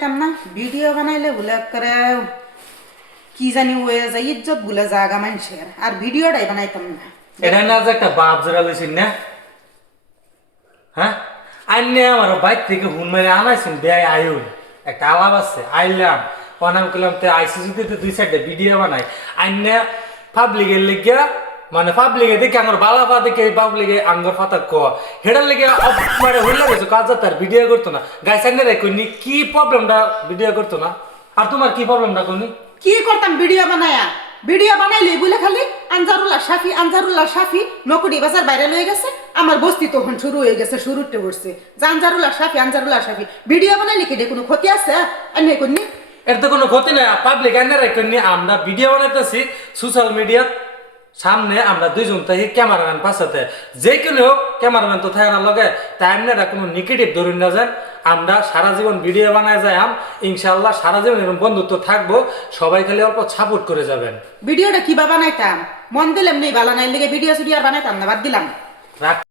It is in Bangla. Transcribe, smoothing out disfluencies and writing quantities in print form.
বানাইতাম না ভিডিও বানাইলে বলে করে কি জানি হয়ে যায় ইজ্জত বলে জায়গা মানুষের আর ভিডিওটাই বানাইতাম না এটা না যে একটা বাপ জোড়া লইছেন না হ্যাঁ আইনে আমার বাইক থেকে হুন মেরে আনাইছেন বেয়াই আয়ুন একটা আলাপ আছে আইলাম অনাম করলাম তো আইসিসিতে তো দুই সাইডে ভিডিও বানাই আইনে পাবলিকের লেগিয়া মানে পাবলিকে দেখে আঙ্গর বালা পা দেখে পাবলিকে আঙ্গর পাতা ক হেডার লেগে মানে হইলা গেছে কাজ তার ভিডিও করতো না গাইস আইনে রে কইনি কি প্রবলেমটা ভিডিও করতো না আর তোমার কি প্রবলেমটা কইনি কি করতাম ভিডিও বানায়া ভিডিও বানাইলে বলে খালি আনজারুল্লাহ শাফি নকুড়ি বাজার বাইরে লয়ে গেছে আমার বস্তি তখন শুরু হয়ে গেছে শুরুতে উঠছে যে আনজারুল্লাহ শাফি ভিডিও বানাইলে কি কোনো ক্ষতি আছে আর নেই কোননি এর তো কোনো ক্ষতি নাই পাবলিক আইনে রে কইনি আমরা ভিডিও বানাইতেছি সোশ্যাল মিডিয়া সামনে আমরা দুইজন তাই ক্যামেরাম্যান পাশাতে যে কেউ হোক ক্যামেরাম্যান তো থাকে না লগে তাই আপনারা কোনো নেগেটিভ ধরুন না যান আমরা সারা জীবন ভিডিও বানায় যাই ইনশাল্লাহ সারা জীবন এরকম বন্ধুত্ব থাকবো সবাই খালি অল্প সাপোর্ট করে যাবেন ভিডিওটা কিভাবে বানাইতাম মন দিলাম নেই ভালো নাই লেগে ভিডিও আর বানাইতাম না বাদ দিলাম রাখ